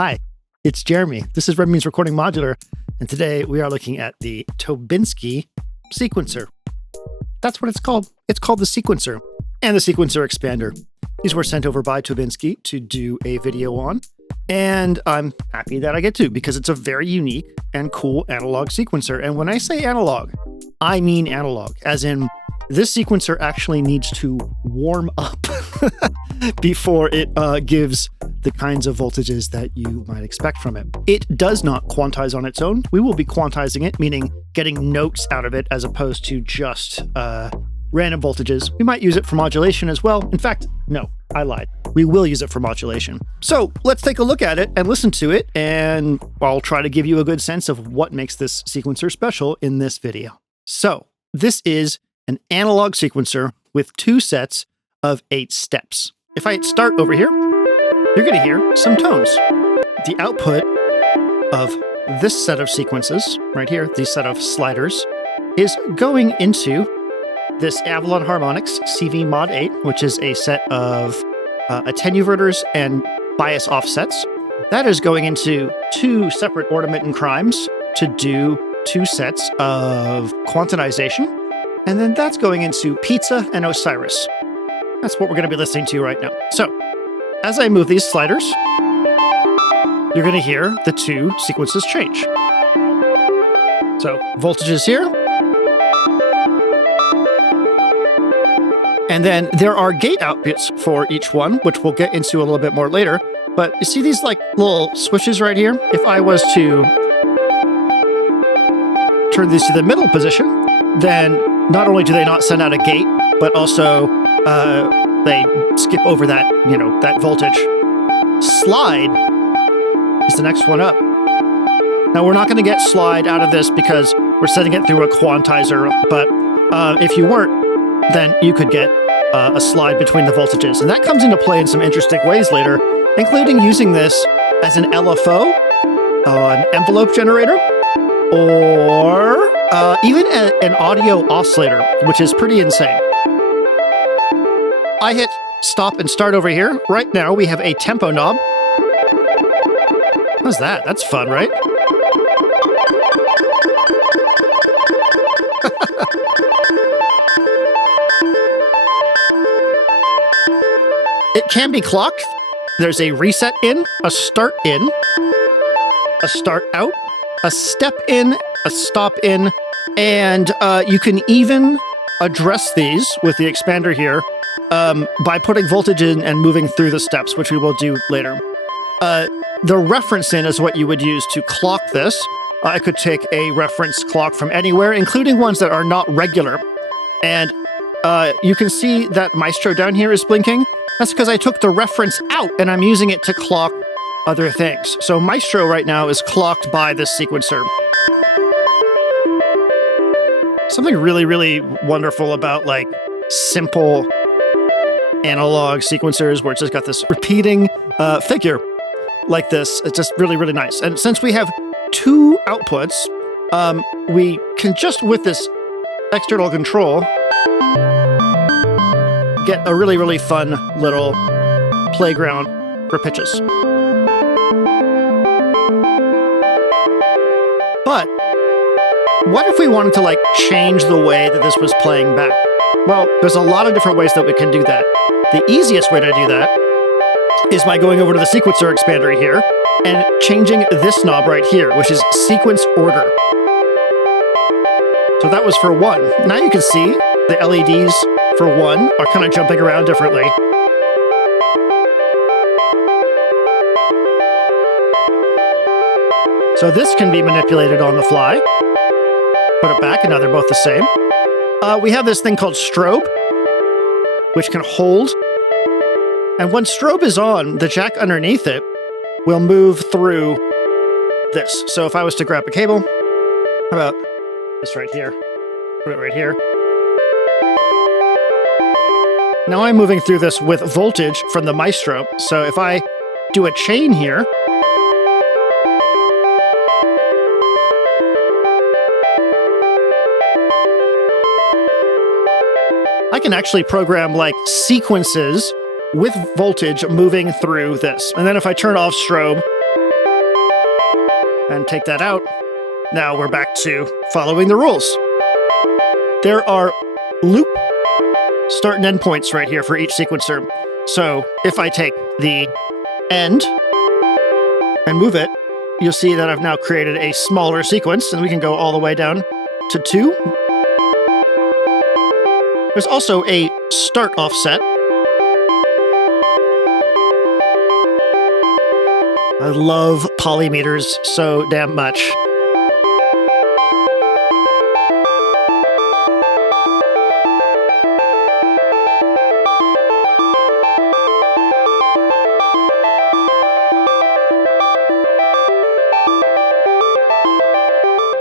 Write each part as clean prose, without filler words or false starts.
Hi, it's Jeremy. This is Red Means Recording Modular, and today we are looking at the Tobinski Sequencer. That's what it's called. It's called the Sequencer and the Sequencer Expander. These were sent over by Tobinski to do a video on, and I'm happy that I get to because it's a very unique and cool analog sequencer. And when I say analog, I mean analog, as in this sequencer actually needs to warm up before it gives the kinds of voltages that you might expect from it. It does not quantize on its own. We will be quantizing it, meaning getting notes out of it as opposed to just random voltages. We might use it for modulation as well. In fact, no, I lied. We will use it for modulation. So let's take a look at it and listen to it, and I'll try to give you a good sense of what makes this sequencer special in this video. So this is an analog sequencer with 2 sets of 8 steps. If I start over here, you're going to hear some tones. The output of this set of sequences right here, this set of sliders, is going into this Avalon Harmonics CV Mod 8, which is a set of attenuverters and bias offsets. That is going into 2 separate ornament and crimes to do 2 sets of quantization. And then that's going into Pizza and Osiris. That's what we're going to be listening to right now. So, as I move these sliders, you're going to hear the 2 sequences change. So, voltages here. And then there are gate outputs for each one, which we'll get into a little bit more later. But you see these like little switches right here? If I was to turn these to the middle position, then not only do they not send out a gate, but also they skip over that, that voltage. Slide is the next one up. Now we're not going to get slide out of this because we're setting it through a quantizer, but if you weren't, then you could get a slide between the voltages. And that comes into play in some interesting ways later, including using this as an LFO, an envelope generator, or even an audio oscillator, which is pretty insane. I hit stop and start over here. Right now we have a tempo knob. What's that? That's fun, right? It can be clocked. There's a reset in, a start out, a step in, a stop in, and you can even address these with the expander here by putting voltage in and moving through the steps, which we will do later. The reference in is what you would use to clock this. I could take a reference clock from anywhere, including ones that are not regular. And you can see that Maestro down here is blinking. That's because I took the reference out and I'm using it to clock other things. So Maestro right now is clocked by this sequencer. Something really, really wonderful about like simple analog sequencers where it's just got this repeating figure like this. It's just really, really nice. And since we have 2 outputs, we can just with this external control get a really, really fun little playground for pitches. But what if we wanted to like change the way that this was playing back? Well, there's a lot of different ways that we can do that. The easiest way to do that is by going over to the sequencer expander here and changing this knob right here, which is sequence order. So that was for 1. Now you can see the LEDs for 1 are kind of jumping around differently. So this can be manipulated on the fly. Put it back, and now they're both the same. We have this thing called strobe, which can hold. And when strobe is on, the jack underneath it will move through this. So if I was to grab a cable, how about this right here? Put it right here. Now I'm moving through this with voltage from the Maestro. So if I do a chain here, I can actually program like sequences with voltage moving through this. And then if I turn off strobe, and take that out. Now we're back to following the rules. There are loop start and end points right here for each sequencer. So if I take the end and move it, you'll see that I've now created a smaller sequence, and we can go all the way down to 2. There's also a start offset. I love polymeters so damn much.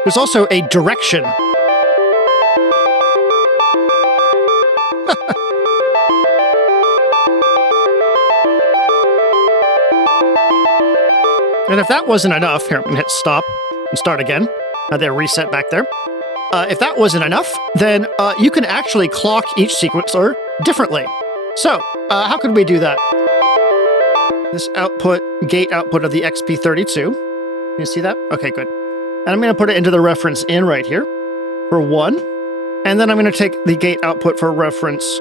There's also a direction. And if that wasn't enough, here, I'm going to hit stop and start again. They're reset back there. If that wasn't enough, then you can actually clock each sequencer differently. So, how could we do that? This output, gate output of the XP32. Can you see that? Okay, good. And I'm going to put it into the reference in right here for 1. And then I'm going to take the gate output for reference,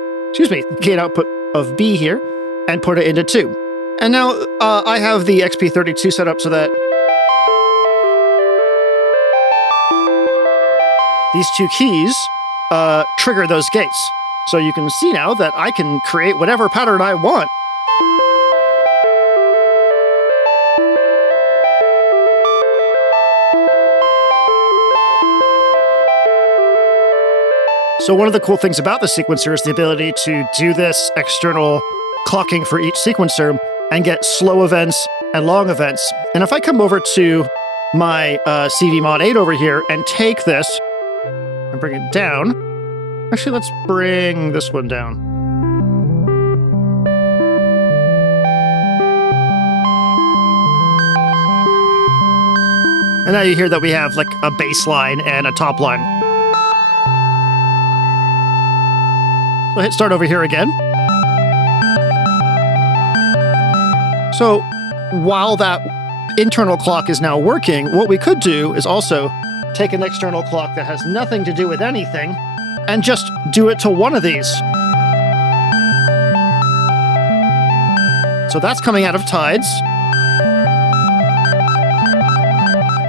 gate output of B here, and put it into 2. And now I have the XP32 set up so that these 2 keys trigger those gates. So you can see now that I can create whatever pattern I want. So one of the cool things about the sequencer is the ability to do this external clocking for each sequencer and get slow events and long events. And if I come over to my CV Mod 8 over here and take this and bring it down, actually let's bring this one down. And now you hear that we have like a bass line and a top line. So hit start over here again. So while that internal clock is now working, what we could do is also take an external clock that has nothing to do with anything and just do it to one of these. So that's coming out of tides.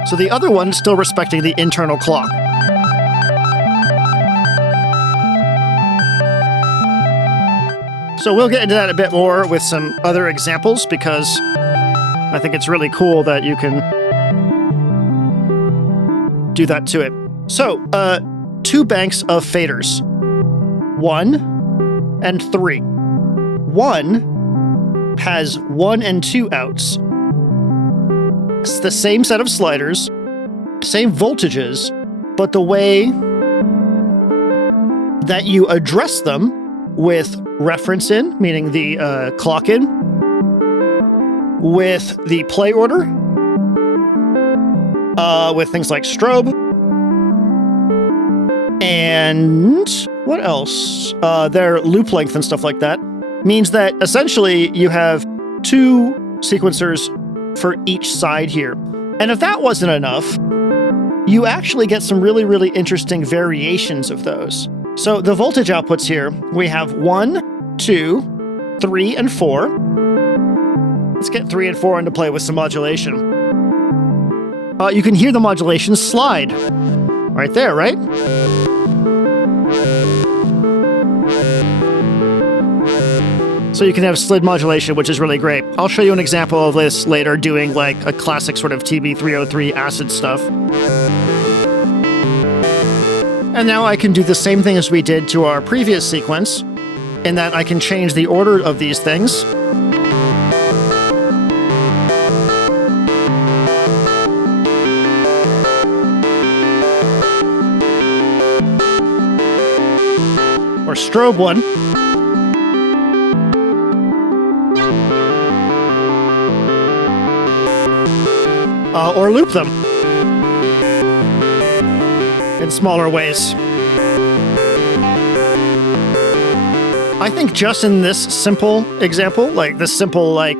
So the other one's still respecting the internal clock. So we'll get into that a bit more with some other examples because I think it's really cool that you can do that to it. So, 2 banks of faders, 1 and 3. 1 has 1 and 2 outs. It's the same set of sliders, same voltages, but the way that you address them with reference in, meaning the clock in, with the play order, with things like strobe, and what else? Their loop length and stuff like that, means that essentially you have 2 sequencers for each side here. And if that wasn't enough, you actually get some really, really interesting variations of those. So the voltage outputs here, we have 1, 2, 3, and 4. Let's get 3 and 4 into play with some modulation. You can hear the modulation slide right there, right? So you can have slid modulation, which is really great. I'll show you an example of this later, doing like a classic sort of TB303 acid stuff. And now I can do the same thing as we did to our previous sequence, in that I can change the order of these things. Or strobe one. Or loop them in smaller ways. I think just in this simple example, like this simple, like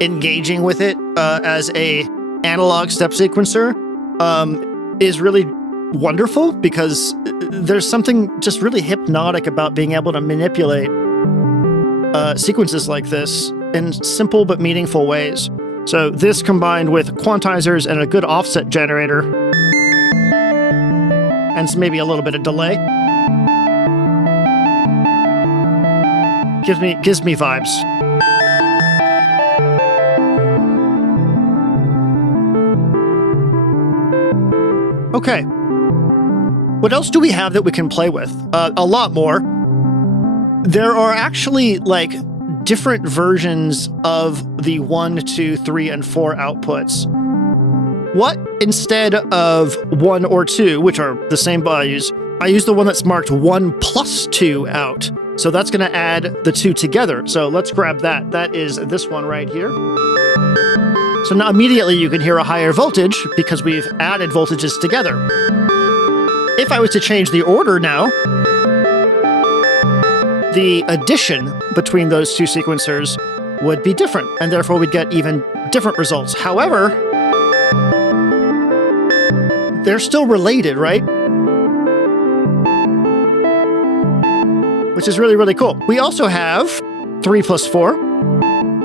engaging with it as a analog step sequencer is really wonderful because there's something just really hypnotic about being able to manipulate sequences like this in simple but meaningful ways. So this combined with quantizers and a good offset generator and maybe a little bit of delay gives me vibes. Okay. What else do we have that we can play with? A lot more. There are actually like different versions of the 1, 2, 3, and 4 outputs. What instead of 1 or 2, which are the same values, I use the one that's marked 1 plus 2 out. So that's going to add the 2 together. So let's grab that. That is this one right here. So now immediately you can hear a higher voltage because we've added voltages together. If I was to change the order now, the addition between those two sequencers would be different, and therefore we'd get even different results. However, they're still related, right? Which is really, really cool. We also have 3 plus 4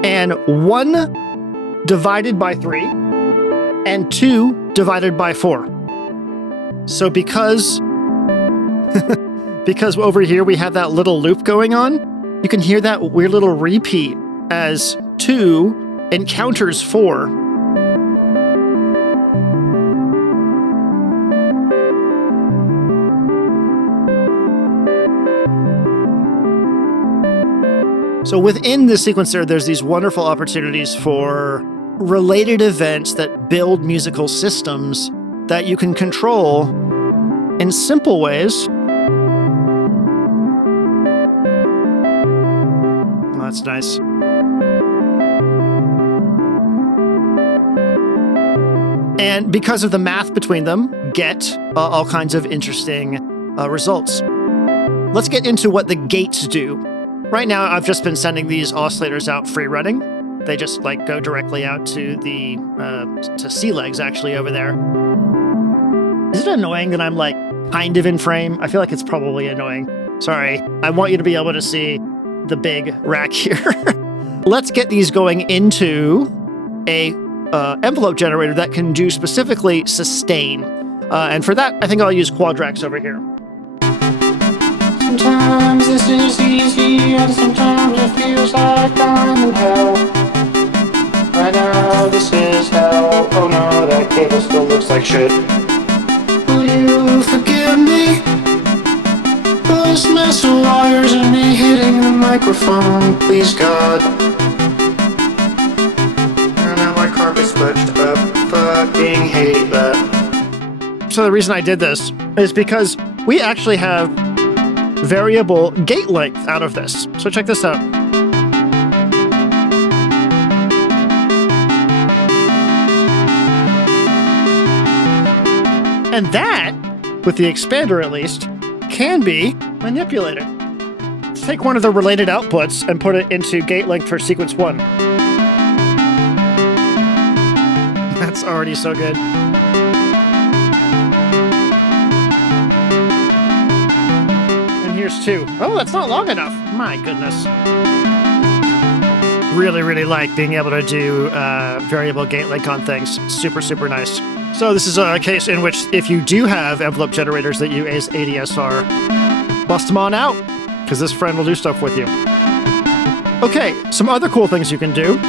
and 1 divided by 3 and 2 divided by 4. So because over here we have that little loop going on, you can hear that weird little repeat as 2 encounters 4. So within the sequencer, there's these wonderful opportunities for related events that build musical systems that you can control in simple ways. Oh, that's nice. And because of the math between them, get all kinds of interesting results. Let's get into what the gates do. Right now, I've just been sending these oscillators out free running. They just like go directly out to the to C legs actually over there. Is it annoying that I'm like kind of in frame? I feel like it's probably annoying. Sorry. I want you to be able to see the big rack here. Let's get these going into a envelope generator that can do specifically sustain. And for that, I think I'll use Quadrax over here. Sometimes this is easy, and sometimes it feels like I'm in hell. Right now, this is hell. Oh no, that cable still looks like shit. Will you forgive me for this mess of wires and me hitting the microphone? Please, God. And now my carpet's switched up. Fucking hate that. So the reason I did this is because we actually have variable gate length out of this. So check this out. And that, with the expander at least, can be manipulated. Let's take one of the related outputs and put it into gate length for sequence 1. That's already so good. Here's 2. Oh, that's not long enough. My goodness. Really, really like being able to do variable gate length on things. Super, super nice. So this is a case in which if you do have envelope generators that use ADSR, bust them on out, because this friend will do stuff with you. Okay, some other cool things you can do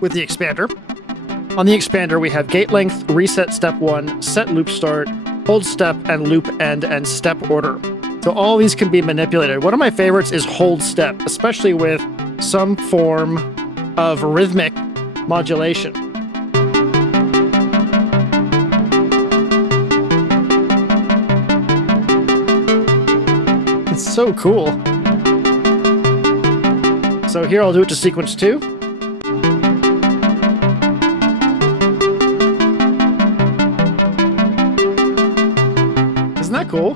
with the expander. On the expander, we have gate length, reset step 1, set loop start, hold step, and loop end, and step order. So all these can be manipulated. One of my favorites is hold step, especially with some form of rhythmic modulation. It's so cool. So here I'll do it to sequence 2. Isn't that cool?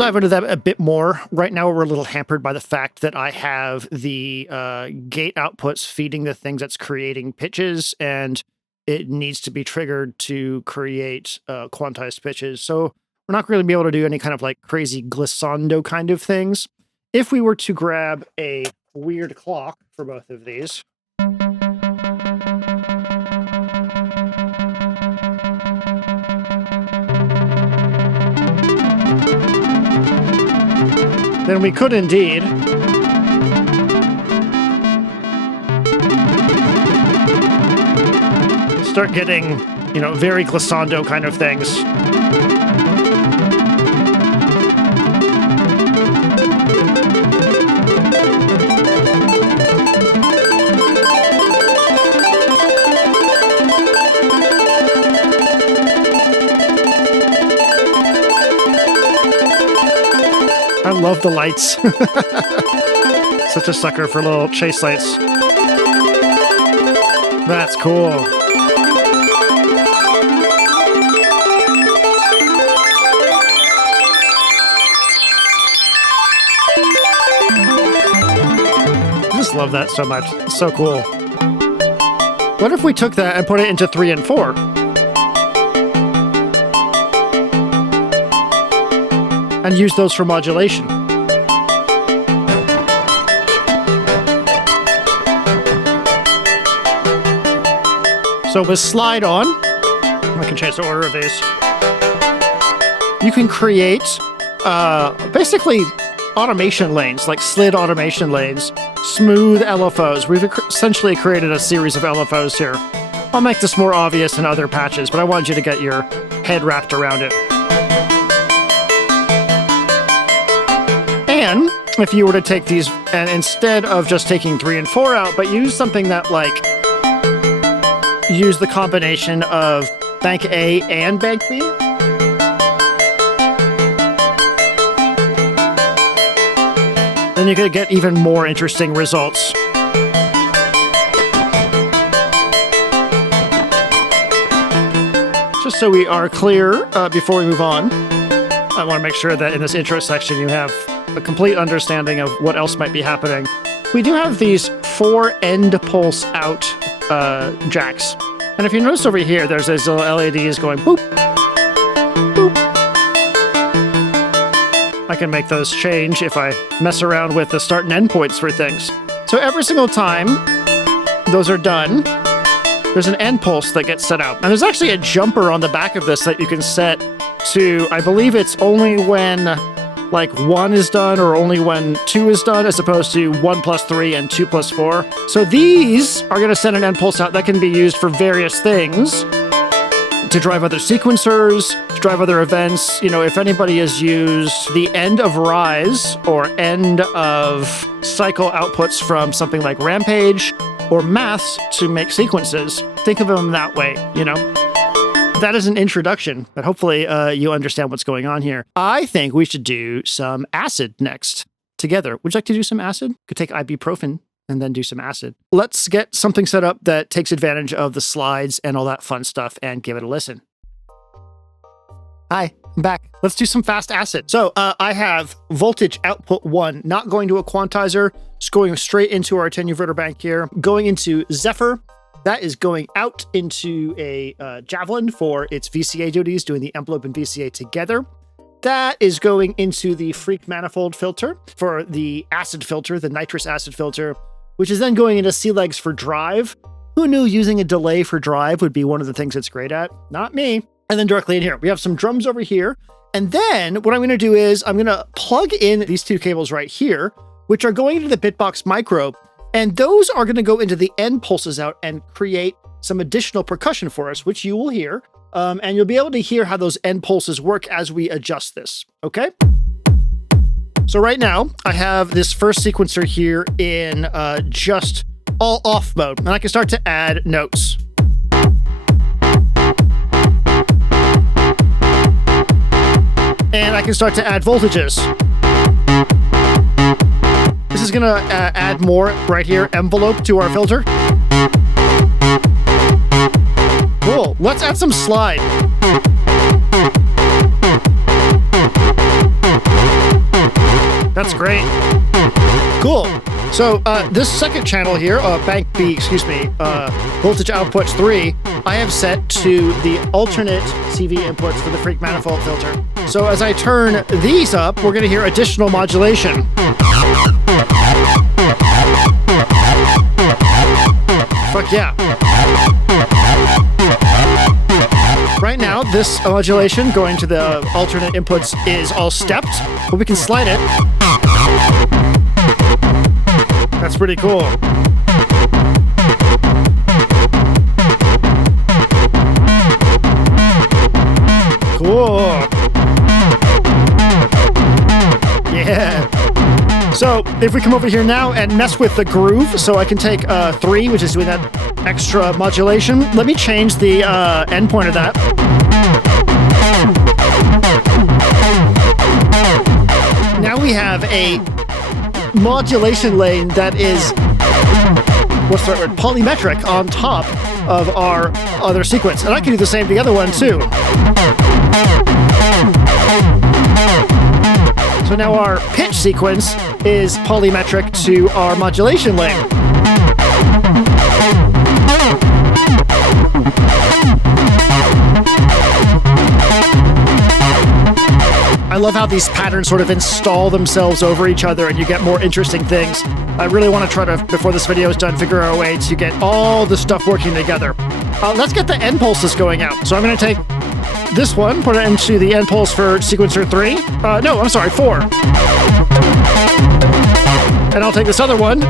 dive into that a bit more. Right now, we're a little hampered by the fact that I have the gate outputs feeding the things that's creating pitches, and it needs to be triggered to create quantized pitches. So we're not going to be able to do any kind of like crazy glissando kind of things. If we were to grab a weird clock for both of these, then we could indeed start getting, you know, very glissando kind of things. I love the lights. Such a sucker for little chase lights. That's cool. I just love that so much. It's so cool. What if we took that and put it into 3 and 4? And use those for modulation. So with slide on, I can change the order of these. You can create basically automation lanes, like slid automation lanes, smooth LFOs. We've essentially created a series of LFOs here. I'll make this more obvious in other patches, but I want you to get your head wrapped around it. And if you were to take these, and instead of just taking 3 and 4 out, but use something that like, use the combination of bank A and bank B. Then you could get even more interesting results. Just so we are clear before we move on, I want to make sure that in this intro section you have a complete understanding of what else might be happening. We do have these 4 end pulse out jacks. And if you notice over here, there's these little LEDs going boop, boop. I can make those change if I mess around with the start and end points for things. So every single time those are done, there's an end pulse that gets set out. And there's actually a jumper on the back of this that you can set to, I believe it's only when like 1 is done or only when 2 is done, as opposed to 1 plus 3 and 2 plus 4. So these are going to send an end pulse out that can be used for various things, to drive other sequencers, to drive other events. You know, if anybody has used the end of rise or end of cycle outputs from something like Rampage or Maths to make sequences, think of them that way, you know? That is an introduction, but hopefully you understand what's going on here. I think we should do some acid next together. Would you like to do some acid? Could take ibuprofen and then do some acid. Let's get something set up that takes advantage of the slides and all that fun stuff and give it a listen. Hi, I'm back. Let's do some fast acid. So I have voltage output 1, not going to a quantizer. It's going straight into our attenuator bank here, going into Zephyr. That is going out into a Javelin for its VCA duties, doing the envelope and VCA together. That is going into the Freak Manifold filter for the acid filter, the nitrous acid filter, which is then going into C-Legs for drive. Who knew using a delay for drive would be one of the things it's great at? Not me. And then directly in here, we have some drums over here. And then what I'm going to do is I'm going to plug in these 2 cables right here, which are going into the Bitbox Micro. And those are going to go into the end pulses out and create some additional percussion for us, which you will hear. And you'll be able to hear how those end pulses work as we adjust this, okay? So right now, I have this first sequencer here in just all off mode, and I can start to add notes. And I can start to add voltages. This is gonna add more right here, envelope to our filter. Cool, let's add some slide. That's great. Cool. So this second channel here, bank B, voltage outputs 3, I have set to the alternate CV inputs for the freak manifold filter. So as I turn these up, we're going to hear additional modulation. Fuck yeah. Right now, this modulation going to the alternate inputs is all stepped, but we can slide it. That's pretty cool. Cool. Yeah. So if we come over here now and mess with the groove, so I can take 3, which is doing that extra modulation. Let me change the endpoint of that. Now we have a modulation lane that is, what's the right word, polymetric on top of our other sequence. And I can do the same to the other one too. So now our pitch sequence is polymetric to our modulation lane. I love how these patterns sort of install themselves over each other and you get more interesting things. I really want to try to, before this video is done, figure out a way to get all the stuff working together. Let's get the end pulses going out. So I'm going to take this one, put it into the end pulse for sequencer 3. No, I'm sorry, 4. And I'll take this other one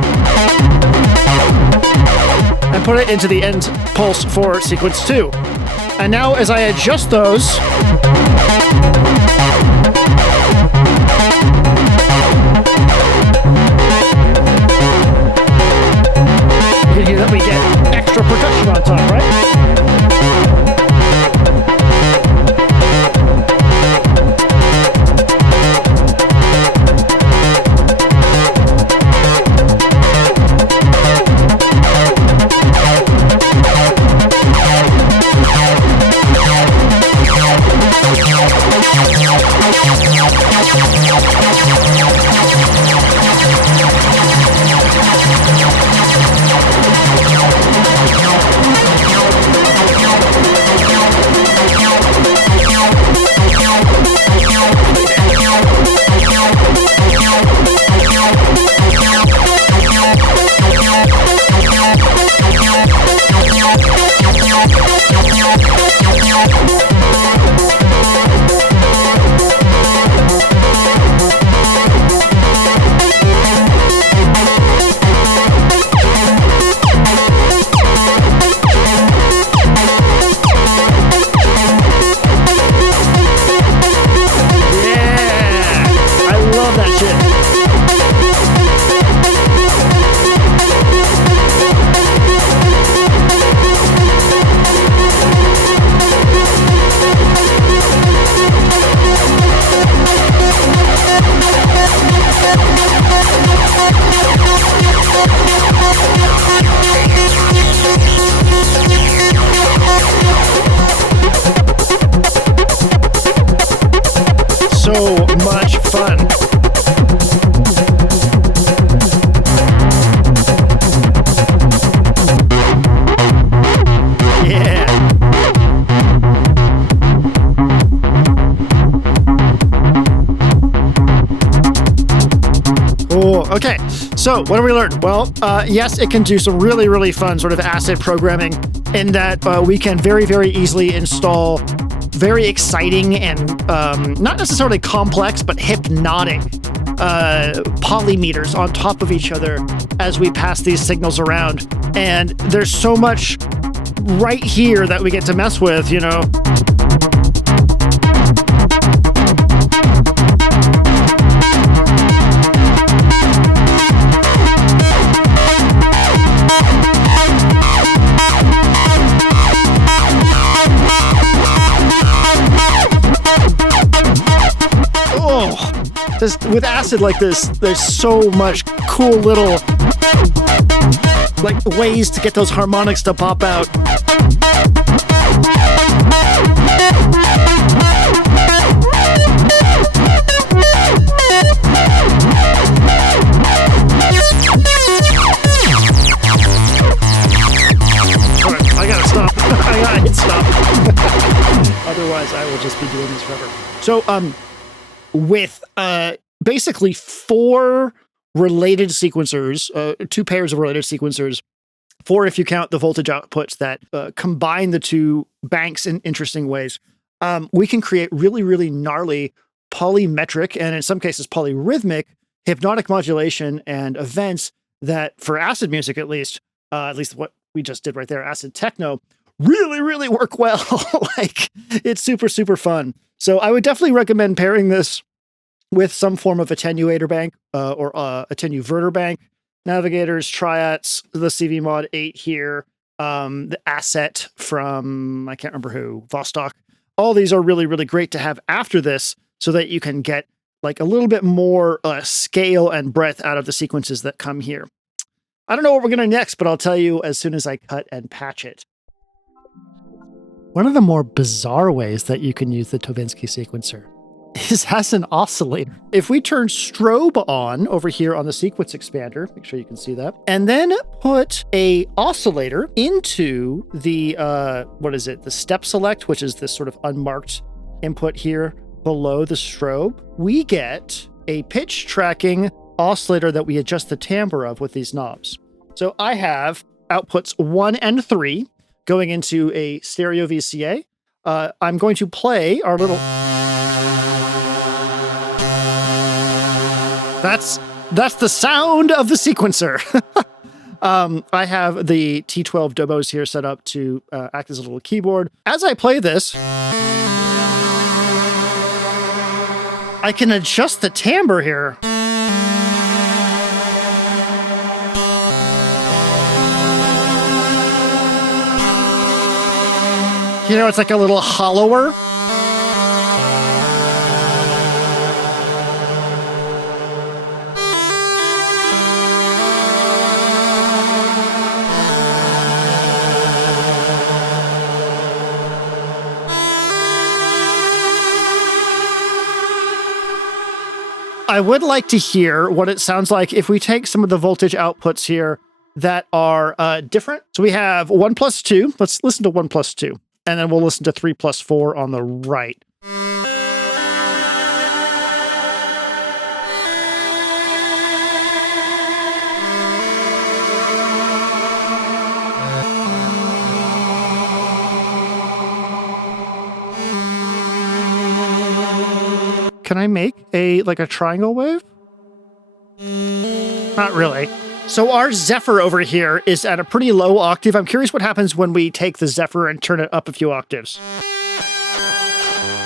and put it into the end pulse for sequence 2. And now as I adjust those, you can hear that we get extra percussion on top, right? So much fun. Yeah. Cool. Okay. So what have we learned? Well, yes, it can do some really, really fun sort of acid programming in that we can very, very easily install very exciting and not necessarily complex, but hypnotic polymeters on top of each other as we pass these signals around. And there's so much right here that we get to mess with, you know. Just with acid like this, there's so much cool little like ways to get those harmonics to pop out. be doing this forever. So with basically 4 related sequencers, 2 pairs of related sequencers, 4 if you count the voltage outputs that combine the 2 banks in interesting ways, we can create really, really gnarly polymetric, and in some cases polyrhythmic, hypnotic modulation and events that, for acid music at least what we just did right there, acid techno, really, really work well. Like, it's super, super fun. So I would definitely recommend pairing this with some form of attenuator bank or attenuverter bank, navigators, triads, the CV Mod 8 here, the asset from, I can't remember who, Vostok. All these are really, really great to have after this so that you can get like a little bit more scale and breadth out of the sequences that come here. I don't know what we're going to next, but I'll tell you as soon as I cut and patch it. One of the more bizarre ways that you can use the Tobinski sequencer is as an oscillator. If we turn strobe on over here on the sequence expander, make sure you can see that, and then put a oscillator into the, the step select, which is this sort of unmarked input here below the strobe, we get a pitch tracking oscillator that we adjust the timbre of with these knobs. So I have outputs 1 and 3 going into a stereo VCA. I'm going to play our little... That's the sound of the sequencer. I have the T12 Dobos here set up to act as a little keyboard. As I play this, I can adjust the timbre here. You know, it's like a little hollower. I would like to hear what it sounds like if we take some of the voltage outputs here that are different. So we have 1 plus 2. Let's listen to 1 plus 2. And then we'll listen to 3 plus 4 on the right. Can I make a triangle wave? Not really. So our Zephyr over here is at a pretty low octave. I'm curious what happens when we take the Zephyr and turn it up a few octaves.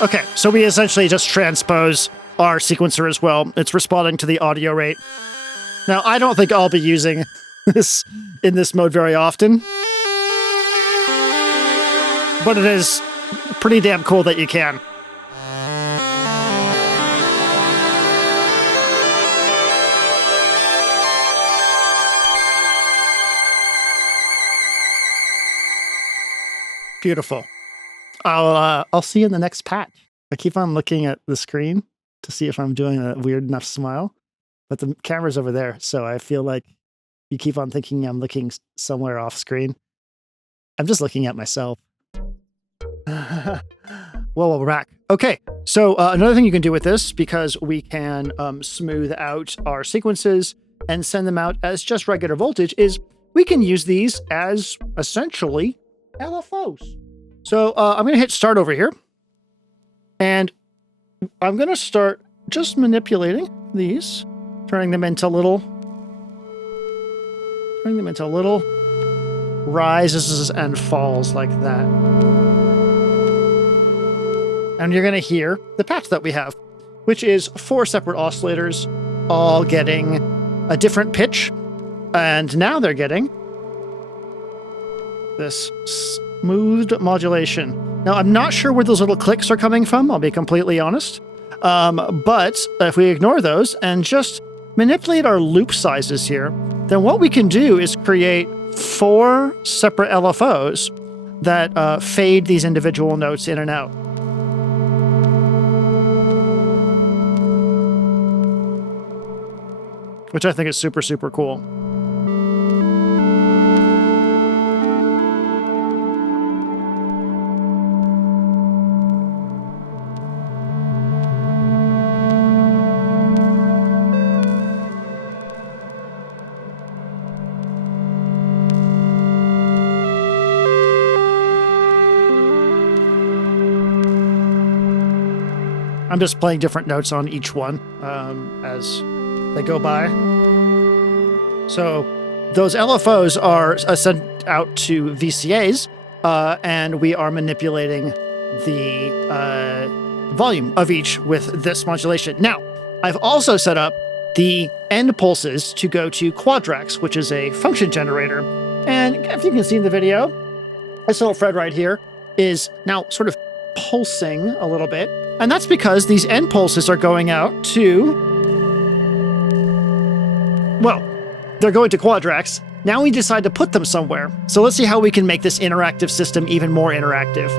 Okay, so we essentially just transpose our sequencer as well. It's responding to the audio rate. Now, I don't think I'll be using this in this mode very often, but it is pretty damn cool that you can. Beautiful. I'll see you in the next patch. I keep on looking at the screen to see if I'm doing a weird enough smile, but the camera's over there, so I feel like you keep on thinking I'm looking somewhere off screen. I'm just looking at myself. Well, we're back. Okay, so another thing you can do with this, because we can smooth out our sequences and send them out as just regular voltage, is we can use these as essentially LFOs. So I'm going to hit start over here, and I'm going to start just manipulating these, turning them into little rises and falls like that. And you're going to hear the patch that we have, which is 4 separate oscillators, all getting a different pitch. And now they're getting this smoothed modulation. Now, I'm not sure where those little clicks are coming from, I'll be completely honest. But if we ignore those and just manipulate our loop sizes here, then what we can do is create 4 separate LFOs that fade these individual notes in and out. Which I think is super, super cool. I'm just playing different notes on each one as they go by. So those LFOs are sent out to VCAs, and we are manipulating the volume of each with this modulation. Now, I've also set up the end pulses to go to quadrax, which is a function generator. And if you can see in the video, this little Fred right here is now sort of pulsing a little bit. And that's because these end pulses are going out to, well, they're going to quadrax. Now we decide to put them somewhere. So let's see how we can make this interactive system even more interactive.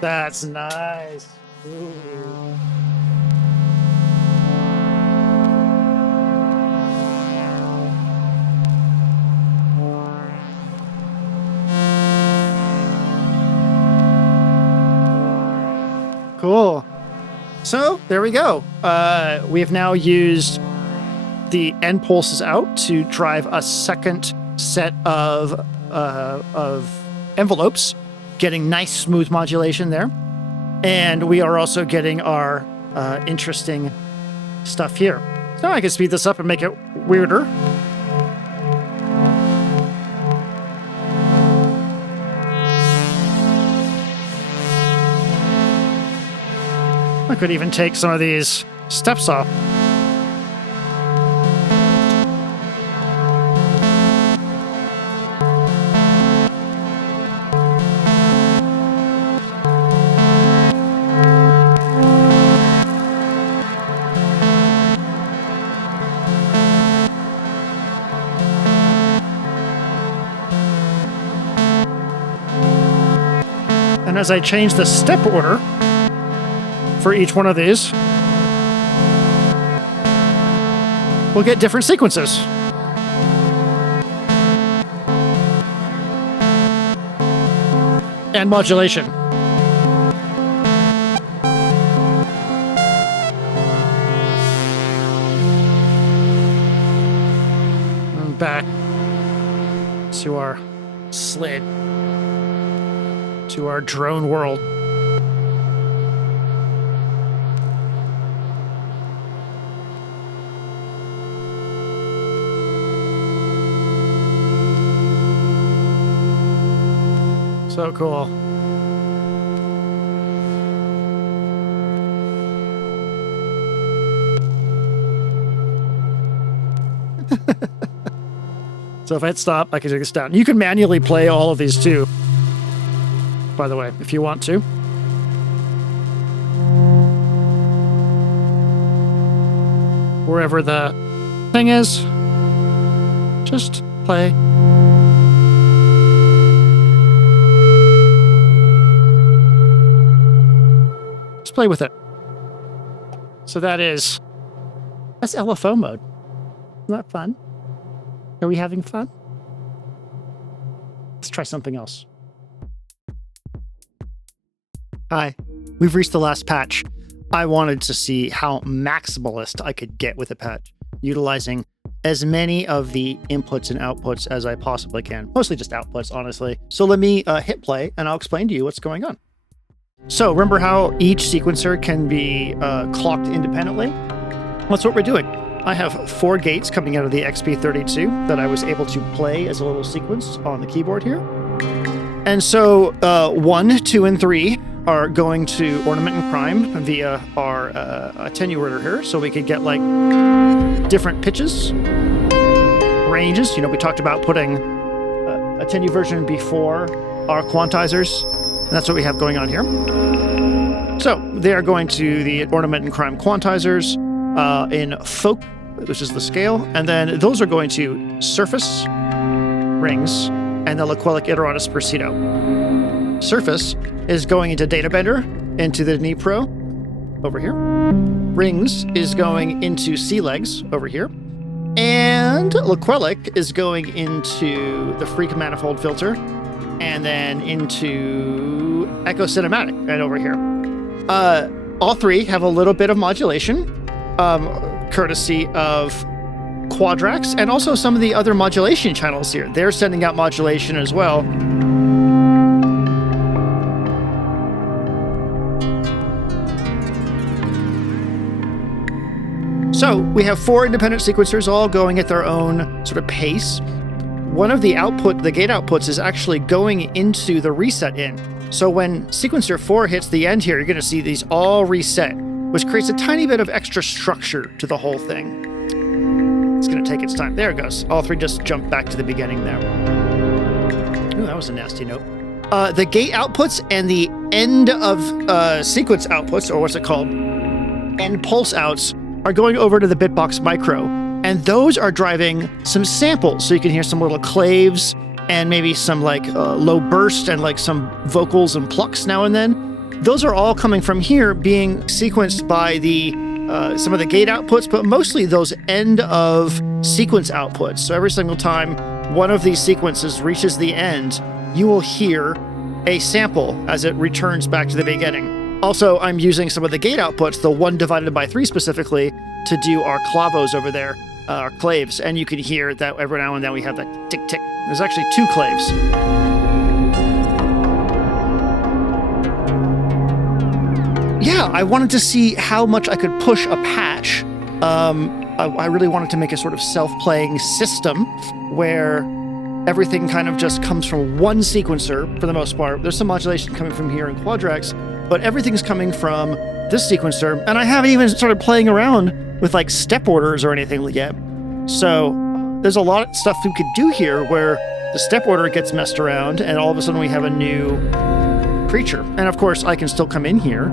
That's nice. Ooh. Cool. So there we go. We have now used the end pulses out to drive a second set of envelopes, getting nice smooth modulation there. And we are also getting our interesting stuff here. So I can speed this up and make it weirder. I could even take some of these steps off. And as I change the step order for each one of these, we'll get different sequences. And modulation. And back to our sled, to our drone world. So cool. So if I hit stop, I can take this down. You can manually play all of these too, by the way, if you want to. Wherever the thing is, just play. Play with it. So that's LFO mode. Isn't that fun? Are we having fun? Let's try something else. Hi, we've reached the last patch. I wanted to see how maximalist I could get with a patch, utilizing as many of the inputs and outputs as I possibly can. Mostly just outputs, honestly. So let me hit play and I'll explain to you what's going on. So remember how each sequencer can be clocked independently? That's what we're doing. I have 4 gates coming out of the XP32 that I was able to play as a little sequence on the keyboard here. And so 1, 2, and 3 are going to ornament and prime via our attenuator here, so we could get like different pitches, ranges. You know, we talked about putting attenu version before our quantizers. And that's what we have going on here. So they are going to the ornament and crime quantizers in folk, which is the scale. And then those are going to surface, rings, and the Laquelic Iteratus Percedo. Surface is going into Databender, into the Dnipro over here. Rings is going into Sea Legs over here. And Laquelic is going into the Freak Manifold Filter and then into Echo Cinematic right over here. All three have a little bit of modulation, courtesy of Quadrax, and also some of the other modulation channels here. They're sending out modulation as well. So we have 4 independent sequencers all going at their own sort of pace. One of the gate outputs is actually going into the reset in. So when sequencer 4 hits the end here, you're going to see these all reset, which creates a tiny bit of extra structure to the whole thing. It's going to take its time. There it goes. All 3 just jump back to the beginning there. Ooh, that was a nasty note. The gate outputs and the end of sequence outputs, or what's it called? End pulse outs, are going over to the Bitbox Micro. And those are driving some samples. So you can hear some little claves and maybe some like low burst and like some vocals and plucks now and then. Those are all coming from here being sequenced by the some of the gate outputs, but mostly those end of sequence outputs. So every single time one of these sequences reaches the end, you will hear a sample as it returns back to the beginning. Also, I'm using some of the gate outputs, the 1 divided by 3 specifically, to do our clavos over there, our claves. And you can hear that every now and then we have that tick tick. There's actually 2 claves. Yeah, I wanted to see how much I could push a patch. I really wanted to make a sort of self-playing system where everything kind of just comes from one sequencer for the most part. There's some modulation coming from here in Quadrax, but everything's coming from this sequencer. And I haven't even started playing around with like step orders or anything yet. So there's a lot of stuff we could do here where the step order gets messed around and all of a sudden we have a new creature. And of course I can still come in here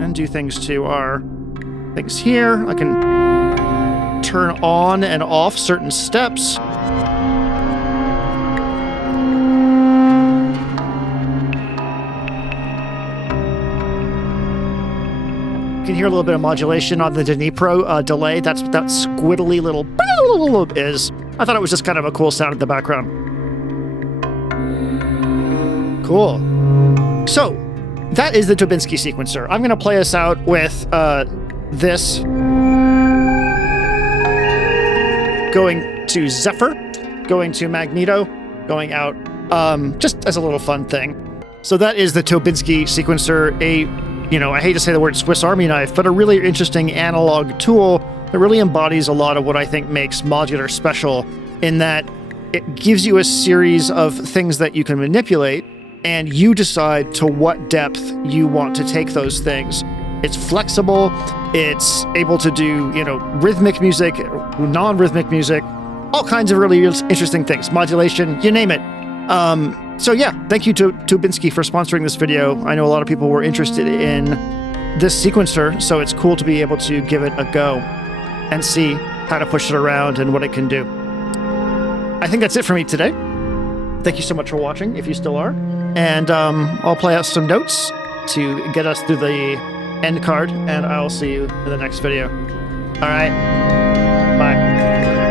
and do things to our things here. I can turn on and off certain steps. You can hear a little bit of modulation on the Dnipro delay. That's what that squiddly little is. I thought it was just kind of a cool sound in the background. Cool. So, that is the Tobinski sequencer. I'm going to play us out with this going to Zephyr, going to Magneto, going out just as a little fun thing. So that is the Tobinski sequencer, I hate to say the word Swiss Army knife, but a really interesting analog tool that really embodies a lot of what I think makes modular special, in that it gives you a series of things that you can manipulate, and you decide to what depth you want to take those things. It's flexible, it's able to do, rhythmic music, non-rhythmic music, all kinds of really interesting things, modulation, you name it. So yeah, thank you to Tobinski for sponsoring this video. I know a lot of people were interested in this sequencer, so it's cool to be able to give it a go and see how to push it around and what it can do. I think that's it for me today. Thank you so much for watching, if you still are. And I'll play out some notes to get us through the end card, and I'll see you in the next video. All right, bye.